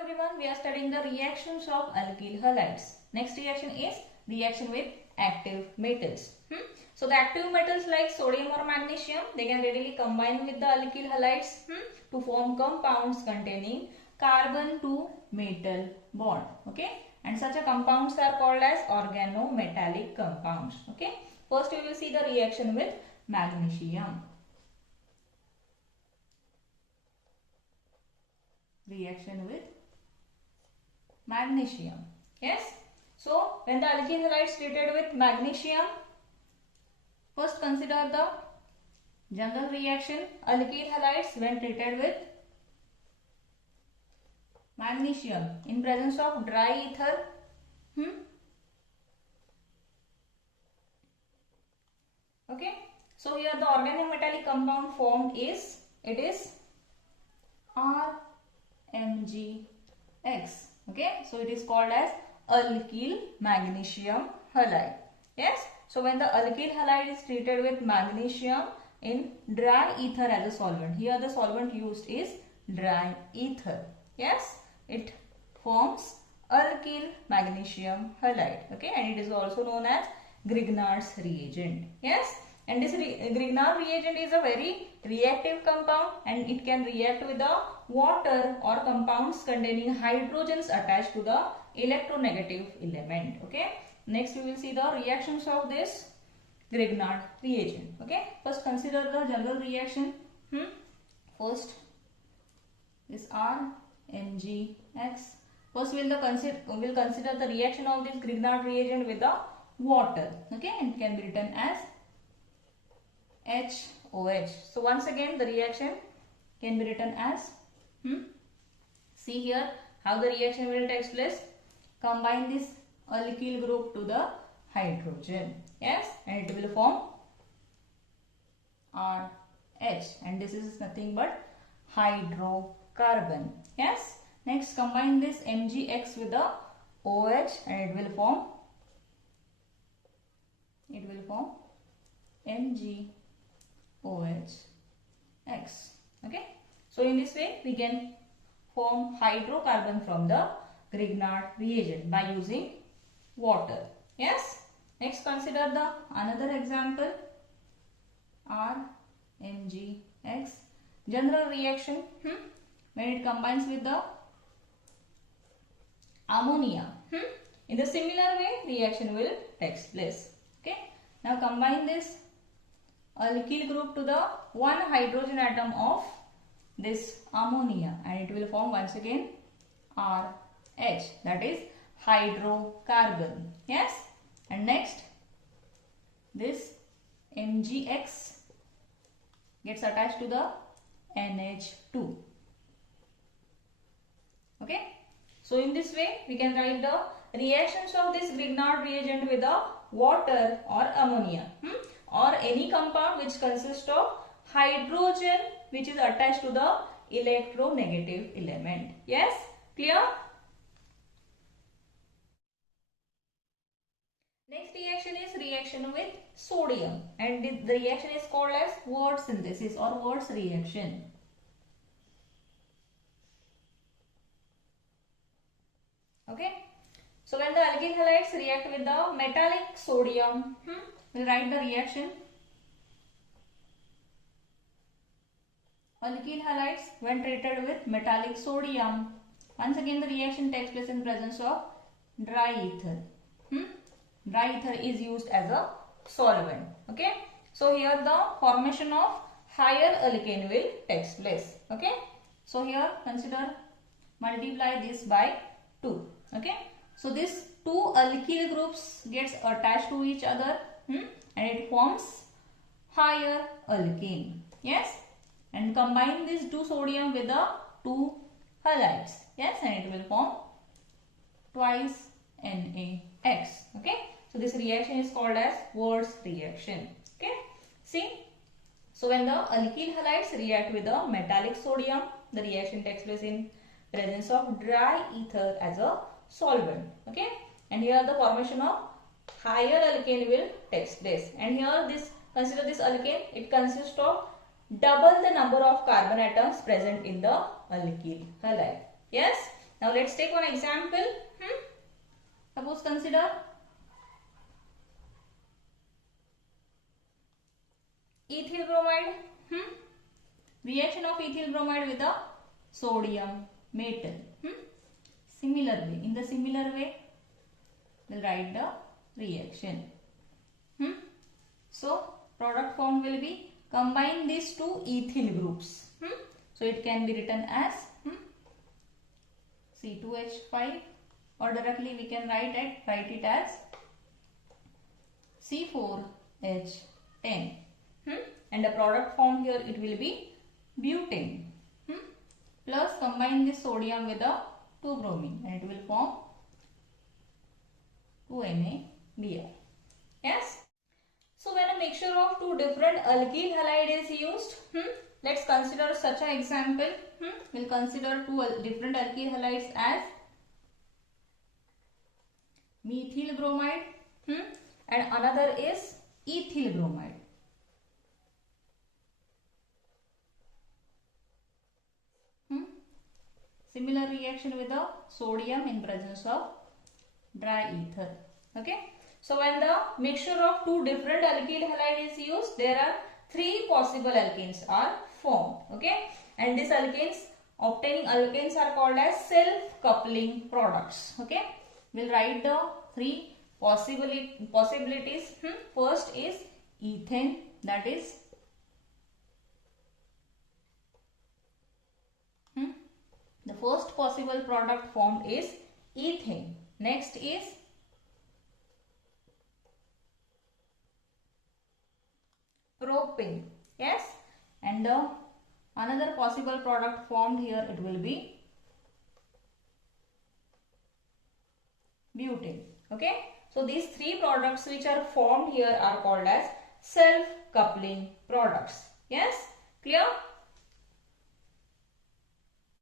everyone, we are studying the reactions of alkyl halides. Next reaction is reaction with active metals. So the active metals like sodium or magnesium, they can readily combine with the alkyl halides to form compounds containing carbon to metal bond. Okay, and such a compounds are called as organometallic compounds. Okay, first we will see the reaction with magnesium. Reaction with magnesium. Yes. So when the alkyl halides treated with magnesium, first consider the general reaction. Alkyl halides when treated with magnesium in presence of dry ether. Okay. So here the organometallic compound formed is RMgX. Okay, so it is called as alkyl magnesium halide. Yes, so when the alkyl halide is treated with magnesium in dry ether as a solvent, here the solvent used is dry ether. Yes, it forms alkyl magnesium halide. Okay, and it is also known as Grignard's reagent. Yes, and this Grignard reagent is a very reactive compound and it can react with the water or compounds containing hydrogens attached to the electronegative element. Okay, next we will see the reactions of this Grignard reagent. Okay, first consider the general reaction. First is RMgX. First we will consider the reaction of this Grignard reagent with the water. Okay, and it can be written as HOH. So once again the reaction can be written as see here how the reaction will take place. Combine this alkyl group to the hydrogen. Yes, and it will form RH, and this is nothing but hydrocarbon. Yes, next combine this MgX with the OH and it will form MgOH(X). Okay, so in this way we can form hydrocarbon from the Grignard reagent by using water. Yes, next consider the another example, RMgX. General reaction when it combines with the ammonia. In the similar way reaction will take place. Okay, now combine this alkyl group to the one hydrogen atom of this ammonia and it will form once again RH, that is hydrocarbon. Yes, and next this MgX gets attached to the NH2. Okay, so in this way we can write the reactions of this Grignard reagent with the water or ammonia or any compound which consists of hydrogen which is attached to the electronegative element. Yes, clear? Next reaction is reaction with sodium, and the reaction is called as word synthesis or Wurtz reaction. Okay, so when the alkyl halides react with the metallic sodium, we'll write the reaction. Alkyl halides when treated with metallic sodium, once again the reaction takes place in presence of dry ether. Dry ether is used as a solvent. Okay, so here the formation of higher alkane will take place. Okay, so here consider multiply this by 2. Okay, so this two alkyl groups gets attached to each other and it forms higher alkane. Yes, and combine these two sodium with the two halides. Yes, and it will form twice NaX. Okay, so this reaction is called as Wurtz reaction. Okay, see, so when the alkyl halides react with the metallic sodium, the reaction takes place in presence of dry ether as a solvent. Okay, and here the formation of higher alkane will take place, and here this consider this alkane, it consists of double the number of carbon atoms present in the alkyl halide. Yes, Now let's take one example. Suppose consider ethyl bromide. Reaction of ethyl bromide with a sodium metal. Similar way. In the similar way, we'll write the reaction. So product formed will be combine these two ethyl groups. So it can be written as C2H5, or directly we can write it as C4H10. And the product formed here, it will be butane. Plus combine this sodium with the 2-bromine and it will form 2NaBr. Yes. So when a mixture of two different alkyl halide is used, let's consider such an example. We'll consider two different alkyl halides as methyl bromide and another is ethyl bromide. Similar reaction with the sodium in presence of dry ether. Okay. So when the mixture of two different alkyl halide is used, there are three possible alkanes are formed. Okay. And these alkanes, obtaining alkanes are called as self-coupling products. Okay. We'll write the three possibilities. First is ethane, that is the first possible product formed is ethane. Next is propane. Yes. And the another possible product formed here, it will be butane. Okay. So these three products which are formed here are called as self-coupling products. Yes. Clear?